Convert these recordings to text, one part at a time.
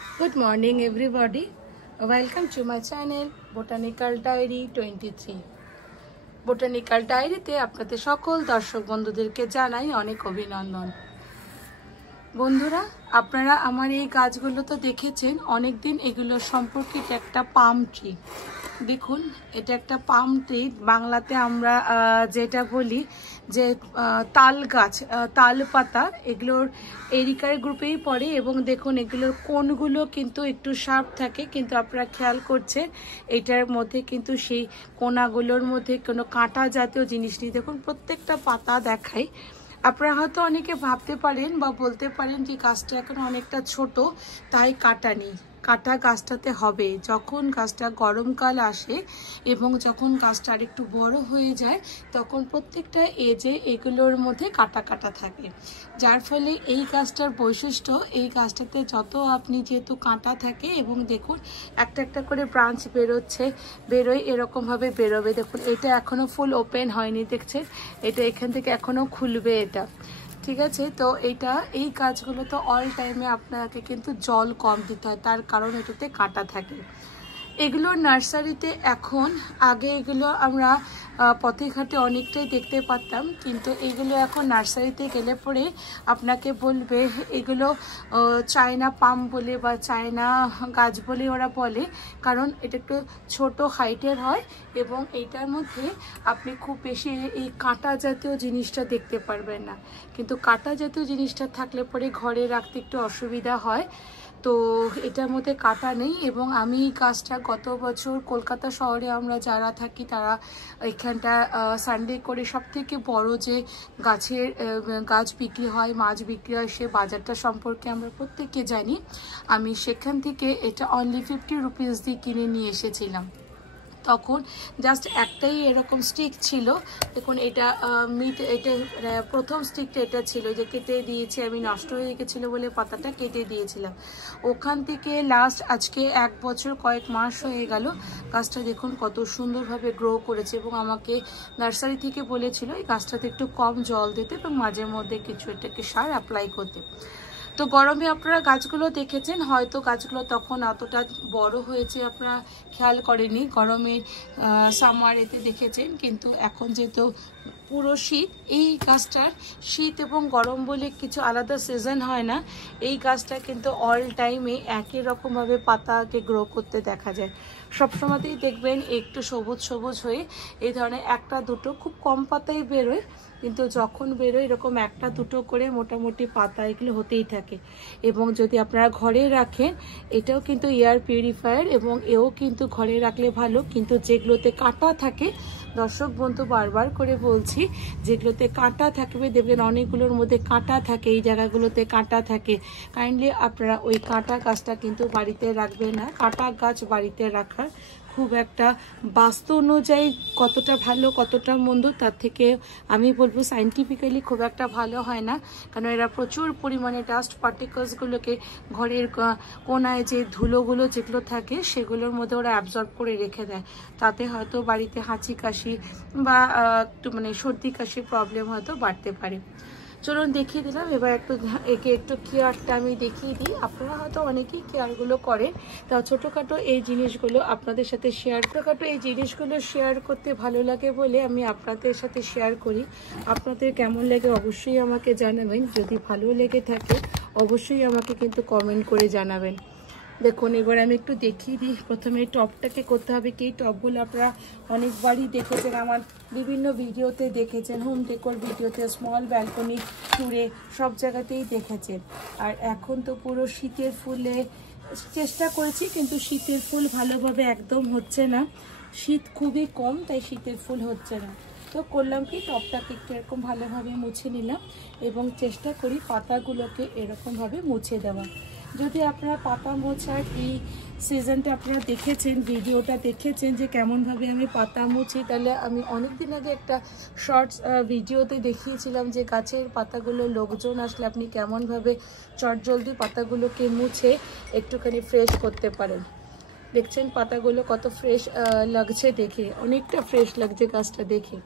Good morning everybody. Welcome to my channel Botanical Diary 23. Botanical Diary তে আপনাদের সকল দর্শক বন্ধুদেরকে জানাই অনেক অভিনন্দন। বন্ধুরা, আপনারা আমার এই গাছগুলো তো দেখেছেন অনেক দিন। এগুলো সম্পর্কে একটা পাম ট্রি। দেখুন, এটা একটা পাম ট্রি। বাংলাতে আমরা যেটা বলি যে তাল গাছ, তাল পাতা, এগুলোর এরিকার গ্রুপেই পড়ে। এবং দেখুন, এগুলোর কোণগুলো কিন্তু একটু শার্প থাকে, কিন্তু আপনারা খেয়াল করছেন এটার মধ্যে কিন্তু সেই কোণাগুলোর মধ্যে কোনো কাঁটা জাতীয় জিনিস নেই। দেখুন, প্রত্যেকটা পাতা দেখাই। আপনারা হয়তো অনেকে ভাবতে পারেন বা বলতে পারেন যে গাছটা এখন অনেকটা ছোট, তাই কাটা নেই। কাটা গাছটাতে হবে যখন গাছটা গরমকাল আসে এবং যখন গাছটা আরেকটু বড় হয়ে যায়, তখন প্রত্যেকটা এজে এগুলোর মধ্যে কাটা কাটা থাকে। যার ফলে এই গাছটার বৈশিষ্ট্য, এই গাছটাতে যত আপনি যেহেতু কাঁটা থাকে এবং দেখুন একটা একটা করে ব্রাঞ্চ বেরোয়, এরকমভাবে বেরোবে। দেখুন, এটা এখনও ফুল ওপেন হয়নি, দেখছেন? এটা এখান থেকে এখনও খুলবে এটা, ঠিক আছে? তো এই গাছগুলো তো অল টাইমে আপনাকে কিন্তু জল কম দিতে হয়, তার কারণ এটাতে কাঁটা থাকে। এগুলো নার্সারিতে এখন, আগে এগুলো আমরা পথে ঘাটে অনেকটাই দেখতে পারতাম, কিন্তু এগুলো এখন নার্সারিতে গেলে পরে আপনাকে বলবে এগুলো চায়না পাম বলে বা চায়না গাছ বলে ওরা বলে, কারণ এটা একটু ছোট হাইটের হয় এবং এইটার মধ্যে আপনি খুব বেশি এই কাঁটা জাতীয় জিনিসটা দেখতে পারবেন না। কিন্তু কাঁটা জাতীয় জিনিসটা থাকলে পরে ঘরে রাখতে একটু অসুবিধা হয়। তো এটার মধ্যে কাটা নেই। এবং আমি এই গাছটা গত বছর কলকাতা শহরে আমরা যারা থাকি তারা এখানটা সানডে করে সবথেকে বড় যে গাছ বিক্রি হয়, মাছ বিক্রি হয়, সে বাজারটা সম্পর্কে আমরা প্রত্যেকে জানি। আমি সেখান থেকে এটা অনলি 50 রুপিস দিয়ে কিনে নিয়ে এসেছিলাম। তখন জাস্ট একটাই এরকম স্টিক ছিল। দেখুন, এটা এটা প্রথম স্টিকটা এটা ছিল, যে কেটে দিয়েছি আমি, নষ্ট হয়ে গেছিলো বলে পাতাটা কেটে দিয়েছিলাম। ওখান থেকে লাস্ট আজকে 1 বছর কয়েক মাস হয়ে গেল, গাছটা দেখুন কত সুন্দরভাবে গ্রো করেছে। এবং আমাকে নার্সারি থেকে বলেছিল এই গাছটাতে একটু কম জল দিতে এবং মাঝে মধ্যে কিছু এটাকে সার অ্যাপ্লাই করতে। তো গরমে আপনারা গাছগুলো দেখেছেন, হয়তো গাছগুলো তখন অতটা বড় হয়েছে আপনারা খেয়াল করেনি, গরমে সামার এতে দেখেছেন। কিন্তু এখন যেহেতু পুরো শীত, এই গাছটার শীত এবং গরম বলে কিছু আলাদা সিজন হয় না। এই গাছটা কিন্তু অল টাইমে একই রকমভাবে পাতাকে গ্রো করতে দেখা যায়। সবসময়তেই দেখবেন একটু সবুজ সবুজ হয়ে এই ধরনের একটা দুটো খুব কম পাতাই বেরোয়, কিন্তু যখন বেরোয় এরকম একটা দুটো করে মোটামুটি পাতা এগুলো হতেই থাকে। এবং যদি আপনারা ঘরে রাখেন, এটাও কিন্তু এয়ার পিউরিফায়ার এবং এও কিন্তু ঘরে রাখলে ভালো। কিন্তু যেগুলোতে কাঁটা থাকে, দর্শক বন্ধু বারবার করে বলছি, যেগুলোতে কাঁটা থাকবে দেখবেন অনেকগুলোর মধ্যে কাঁটা থাকে, এই জায়গাগুলোতে কাঁটা থাকে, কাইন্ডলি আপনারা ওই কাঁটা গাছটা কিন্তু বাড়িতে রাখবেন না। কাঁটা গাছ বাড়িতে রাখার খুব একটা বাস্তু অনুযায়ী কতটা ভালো কতটা মন্দ তার থেকে আমি বলবো সাইন্টিফিক্যালি খুব একটা ভালো হয় না, কারণ এরা প্রচুর পরিমাণে ডাস্ট পার্টিকলসগুলোকে ঘরের কোনায় যে ধুলোগুলো যেগুলো থাকে সেগুলোর মধ্যে ওরা অ্যাবজর্ব করে রেখে দেয়। তাতে হয়তো বাড়িতে হাঁচি কাশি বা একটু সর্দি কাশির প্রবলেম হয়তো বাড়তে পারে। চলুন দেখিয়ে দিলাম, এবার একটু কেয়ারটা আমি দেখিয়ে দিই। আপনারা হয়তো অনেকেই কেয়ারগুলো করেন, তা ছোটোখাটো এই জিনিসগুলো আপনাদের সাথে শেয়ার করতে ভালো লাগে বলে আমি আপনাদের সাথে শেয়ার করি। আপনাদের কেমন লাগে অবশ্যই আমাকে জানাবেন। যদি ভালো লেগে থাকে অবশ্যই আমাকে কিন্তু কমেন্ট করে জানাবেন। দেখুন, এবার আমি একটু দেখিয়ে দিই। প্রথমে টবটাকে করতে হবে কি, টবগুলো আপনারা অনেকবারই দেখেছেন, আমার বিভিন্ন ভিডিওতে দেখেছেন, হোম ডেকোর ভিডিওতে, স্মল ব্যালকনি ট্যুরে, সব জায়গাতেই দেখেছেন। আর এখন তো পুরো শীতের ফুলে চেষ্টা করেছি, কিন্তু শীতের ফুল ভালোভাবে একদম হচ্ছে না, শীত খুবই কম, তাই শীতের ফুল হচ্ছে না। তো করলাম কি, টবটাকে একটু এরকম ভালোভাবে মুছে নিলাম এবং চেষ্টা করি পাতাগুলোকে এরকমভাবে মুছে দেওয়া। যদি আপনারা পাতা মোছার এই সিজনটা আপনারা দেখেছেন, ভিডিওটা দেখেছেন যে কেমনভাবে আমি পাতা মুছি, তাহলে আমি অনেক দিন আগে একটা শর্টস ভিডিওতে দেখিয়েছিলাম যে গাছের পাতাগুলো লোকজন আসলে আপনি কেমনভাবে চটজলদি পাতাগুলোকে মুছে একটুখানি ফ্রেশ করতে পারেন। দেখছেন পাতাগুলো কত ফ্রেশ লাগছে, দেখে অনেকটা ফ্রেশ লাগছে গাছটা দেখে।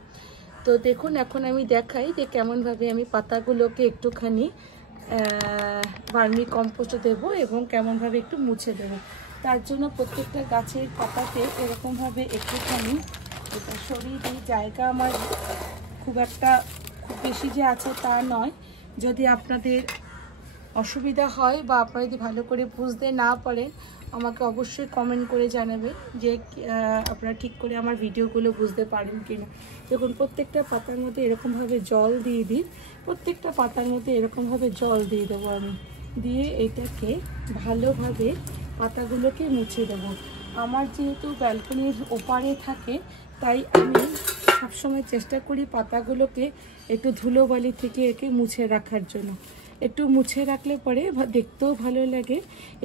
তো দেখুন, এখন আমি দেখাই যে কেমনভাবে আমি পাতাগুলোকে একটুখানি ভার্মি কম্পোস্ট দেবো এবং কেমনভাবে একটু মুছে দেবো। তার জন্য প্রত্যেকটা গাছের পাতাতে এরকমভাবে একটুখানি এটা সরিয়ে দিই। জায়গা আমার খুব বেশি যে আছে তা নয়। যদি আপনাদের অসুবিধা হয় বা আপনারা যদি ভালো করে বুঝতে না পারেন আমাকে অবশ্যই কমেন্ট করে জানাবেন যে আপনারা ঠিক করে আমার ভিডিওগুলো বুঝতে পারেন কিনা। দেখুন প্রত্যেকটা পাতার মধ্যে এরকমভাবে জল দিয়ে দিই, প্রত্যেকটা পাতার মধ্যে এরকমভাবে জল দিয়ে দেবো আমি, দিয়ে এটাকে ভালোভাবে পাতাগুলোকে মুছে দেবো। আমার যেহেতু ব্যালকনির ওপারে থাকে তাই আমি সবসময় চেষ্টা করি পাতাগুলোকে একটু ধুলোবালি থেকে একে মুছে রাখার জন্য। একটু মুছে রাখলে পরে দেখতেও ভালো লাগে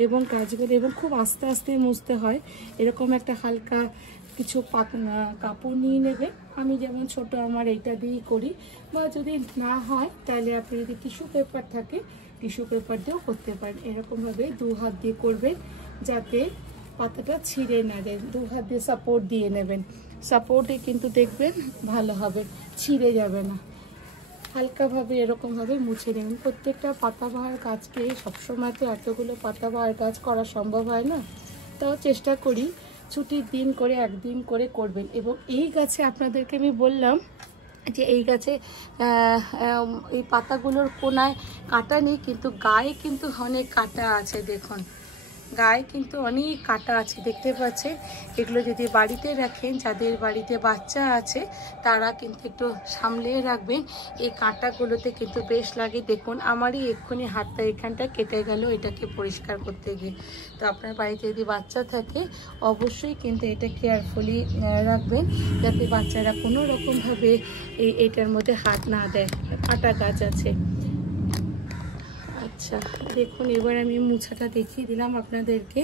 এবং কাজগুলো এবং খুব আস্তে আস্তে মুছতে হয়। এরকম একটা হালকা কিছু কাপড় নিয়ে নেবে। আমি যেমন ছোট আমার এইটা দিয়েই করি, বা যদি না হয় তাহলে আপনি যদি টিস্যু পেপার থাকে টিস্যু পেপার দিয়েও করতে পারেন। এরকমভাবে 2 হাত দিয়ে করবেন যাতে পাতাটা ছিঁড়ে না যায়। 2 হাত দিয়ে সাপোর্ট দিয়ে নেবেন, সাপোর্টে কিন্তু দেখবেন ভালো হবে, ছিঁড়ে যাবে না। হালকাভাবে এরকমভাবে মুছে নেবেন। প্রত্যেকটা পাতাবাহার গাছকে সবসময় তো এতগুলো পাতাবাহার গাছ করা সম্ভব হয় না, তাও চেষ্টা করি ছুটির দিন করে একদিন করে করবেন। এবং এই গাছে আপনাদেরকে আমি বললাম যে এই গাছে এই পাতাগুলোর কোনায় কাটা নেই, কিন্তু গায়ে কিন্তু অনেক কাটা আছে। দেখুন গায়ে কিন্তু অনেক কাটা আছে, দেখতে পাচ্ছেন। এগুলো যদি বাড়িতে রাখেন, যাদের বাড়িতে বাচ্চা আছে তারা কিন্তু একটু সামলে রাখবেন। এই কাঁটাগুলোতে কিন্তু বেশ লাগে। দেখুন আমারই এক্ষুনি হাতটা এখানটা কেটে গেল এটাকে পরিষ্কার করতে গিয়ে। তো আপনার বাড়িতে যদি বাচ্চা থাকে অবশ্যই কিন্তু এটা কেয়ারফুলি রাখবেন যাতে বাচ্চারা কোনো রকমভাবে এটার মধ্যে হাত না দেয়, কাঁটা গাছ আছে। আচ্ছা দেখুন এবার আমি মুছাটা দেখিয়ে দিলাম আপনাদেরকে।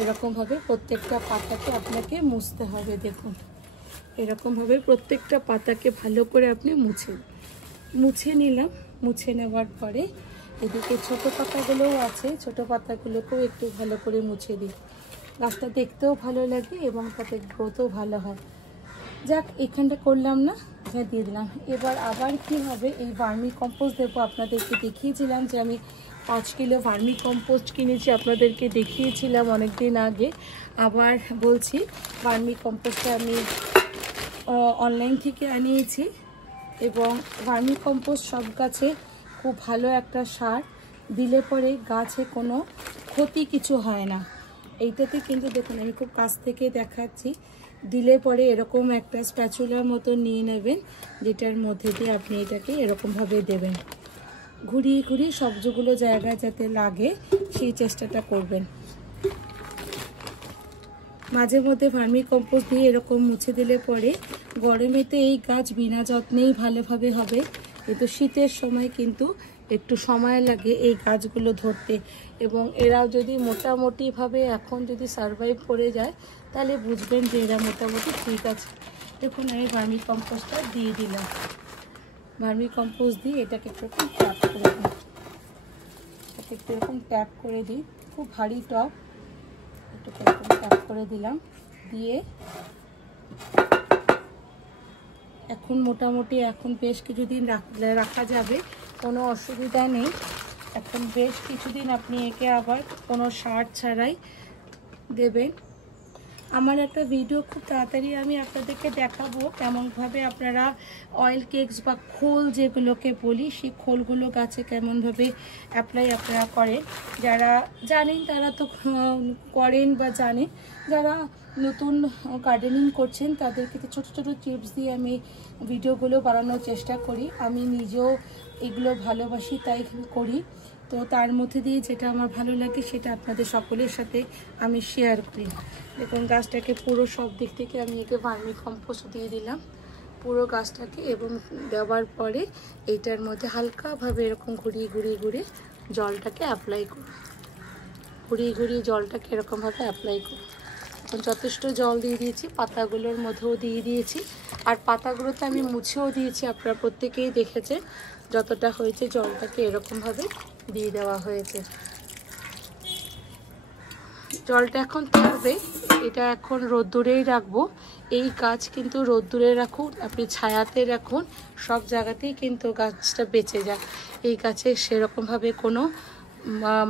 এরকমভাবে প্রত্যেকটা পাতাকে আপনাকে মুছতে হবে। দেখুন এরকমভাবে প্রত্যেকটা পাতাকে ভালো করে আপনি মুছে নিলাম। মুছে নেওয়ার পরে এদিকে ছোট পাতাগুলোও আছে, ছোট পাতাগুলোকেও একটু ভালো করে মুছে দিই। গাছটা দেখতেও ভালো লাগে এবং তাতে গ্রোথও ভালো হয়। যাক এখানটা করলাম না, হ্যাঁ দিয়ে দিলাম। এবার আবার কি হবে, এই ভার্মি কম্পোস্ট দেবো। আপনাদেরকে দেখিয়েছিলাম যে আমি 5 কিলো ভার্মি কম্পোস্ট কিনেছি, আপনাদেরকে দেখিয়েছিলাম অনেক দিন আগে। আবার বলছি ভার্মি কম্পোস্টটা আমি অনলাইন থেকে আনিয়েছি এবং ভার্মি কম্পোস্ট সব গাছে খুব ভালো একটা সার, দিলে পরে গাছে কোনো ক্ষতি কিছু হয় না। এইটাতে কিন্তু দেখুন আমি খুব কাছ থেকে দেখাচ্ছি। দিলে পরে এরকম একটা স্প্যাচুলার মতো নিয়ে নেবেন, যেটার মধ্যে দিয়ে আপনি এটাকে এরকমভাবে দেবেন, ঘুরিয়ে ঘুরিয়ে সবগুলো জায়গায় যাতে লাগে সেই চেষ্টাটা করবেন। মাঝে মধ্যে ভার্মি কম্পোস্ট দিয়ে এরকম মুছে দিলে পরে গরমেতে এই গাছ বিনা যত্নেই ভালোভাবে হবে, কিন্তু শীতের সময় কিন্তু একটু সময় লাগে এই গাছগুলো ধরতে। এবং এরাও যদি মোটামুটিভাবে এখন যদি সারভাইভ করে যায় তাহলে বুঝবেন যে এরা মোটামুটি ঠিক আছে। দেখুন আমি ভার্মি কম্পোস্টটা দিয়ে দিলাম। ভার্মি কম্পোস্ট দিয়ে এটাকে একটু ট্যাপ করে দিই, একটু এরকম ট্যাপ করে দিই। খুব ভারী টপ, একটু ট্যাপ করে দিলাম। দিয়ে এখন মোটামুটি এখন বেশ কিছুদিন রাখা যাবে, কোনো অসুবিধা নেই। এখন বেশ কিছুদিন আপনি একে আবার কোনো সার ছাড়াই দেবেন। আমার একটা ভিডিও খুব তাড়াতাড়ি আমি আপনাদেরকে দেখাবো কেমনভাবে আপনারা অয়েল কেকস বা খোল যেগুলোকে বলি সেই খোলগুলো গাছে কেমনভাবে অ্যাপ্লাই আপনারা করেন। যারা জানেন তারা তো করেন বা জানেন, যারা নতুন গার্ডেনিং করছেন তাদেরকে ছোট ছোট টিপস দিয়ে আমি ভিডিওগুলো বানানোর চেষ্টা করি। আমি নিজেও এগুলো ভালোবাসি তাই করি। তো তার মধ্যে দিয়ে যেটা আমার ভালো লাগে সেটা আপনাদের সকলের সাথে আমি শেয়ার করি। দেখুন গাছটাকে পুরো সব দিক থেকে আমি একে ভার্মি কম্পোস্ট দিয়ে দিলাম পুরো গাছটাকে, এবং দেওয়ার পরে এইটার মধ্যে হালকাভাবে এরকম ঘুরিয়ে ঘুরিয়ে ঘুরিয়ে জলটাকে অ্যাপ্লাই করুন, ঘুরিয়ে ঘুরিয়ে জলটাকে এরকমভাবে অ্যাপ্লাই করুন। এখন যথেষ্ট জল দিয়ে দিয়েছি, পাতাগুলোর মধ্যেও দিয়ে দিয়েছি, আর পাতাগুলোতে আমি মুছেও দিয়েছি। আপনারা প্রত্যেকেই দেখেছে যতটা হয়েছে জলটাকে এরকমভাবে দিয়ে দেওয়া হয়েছে। জলটা এখন থাকবে, এটা এখন রোদ্দুরেই রাখবো। এই গাছ কিন্তু রোদ্দুরে রাখুন, আপনি ছায়াতে রাখুন, সব জায়গাতেই কিন্তু গাছটা বেঁচে যায়। এই গাছের সেরকমভাবে কোনো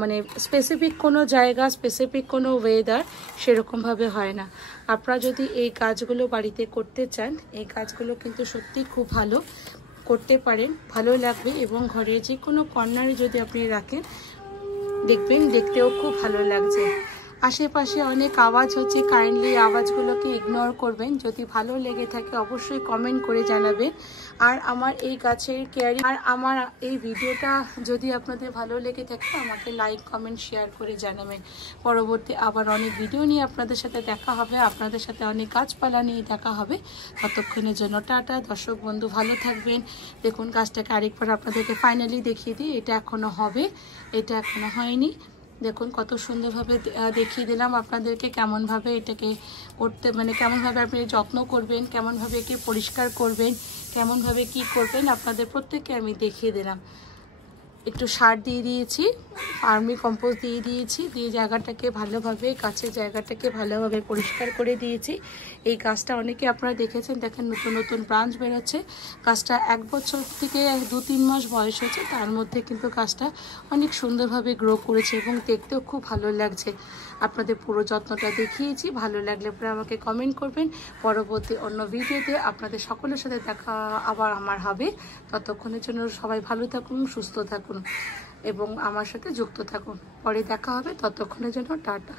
মানে স্পেসিফিক কোনো জায়গা, স্পেসিফিক কোনো ওয়েদার সেরকমভাবে হয় না। আপনারা যদি এই গাছগুলো বাড়িতে করতে চান, এই গাছগুলো কিন্তু সত্যি খুব ভালো করতে পারেন, ভালো লাগবে। এবং ঘরে যে কোনো কর্নারে যদি আপনি রাখেন দেখবেন দেখতেও খুব ভালো লাগছে। আশেপাশে অনেক আওয়াজ হচ্ছে, কাইন্ডলি আওয়াজগুলোকে ইগনোর করবেন। যদি ভালো লেগে থাকে অবশ্যই কমেন্ট করে জানাবেন। আর আমার এই গাছের কেয়ারিং আর আমার এই ভিডিওটা যদি আপনাদের ভালো লেগে থাকে আমাকে লাইক কমেন্ট শেয়ার করে জানাবেন। পরবর্তী আবার অনেক ভিডিও নিয়ে আপনাদের সাথে দেখা হবে, আপনাদের সাথে অনেক গাছপালা নিয়ে দেখা হবে। ততক্ষণের জন্য টাটা। দর্শক বন্ধু ভালো থাকবেন। দেখুন গাছটাকে আরেকবার আপনাদেরকে ফাইনালি দেখিয়ে দিই। এটা এখনো হবে, এটা এখনো হয়নি। দেখুন কত সুন্দরভাবে দেখিয়ে দিলাম আপনাদেরকে কেমনভাবে এটাকে করতে, মানে কেমনভাবে আপনি যত্ন করবেন, কেমনভাবে একে পরিষ্কার করবেন, কেমনভাবে কি করবেন আপনাদের প্রত্যেককে আমি দেখিয়ে দিলাম। একটু সার দিয়ে দিয়েছি, ফার্মি কম্পোস্ট দিয়ে দিয়েছি, দিয়ে জায়গাটাকে ভালোভাবে, গাছের জায়গাটাকে ভালোভাবে পরিষ্কার করে দিয়েছি। এই গাছটা অনেকে আপনারা দেখেছেন, দেখেন নতুন নতুন ব্রাঞ্চ বেরোচ্ছে। গাছটা 1 বছর থেকে 2-3 মাস বয়স হয়েছে, তার মধ্যে কিন্তু গাছটা অনেক সুন্দরভাবে গ্রো করেছে এবং দেখতেও খুব ভালো লাগছে। আপনাদের পুরো যত্নটা দেখিয়েছি, ভালো লাগলে আপনারা আমাকে কমেন্ট করবেন। পরবর্তী অন্য ভিডিওতে আপনাদের সকলের সাথে দেখা আবার আমার হবে। ততক্ষণের জন্য সবাই ভালো থাকুন, সুস্থ থাকুন এবং আমার সাথে যুক্ত থাকুন। পরে দেখা হবে, ততক্ষণের জন্য টাটা।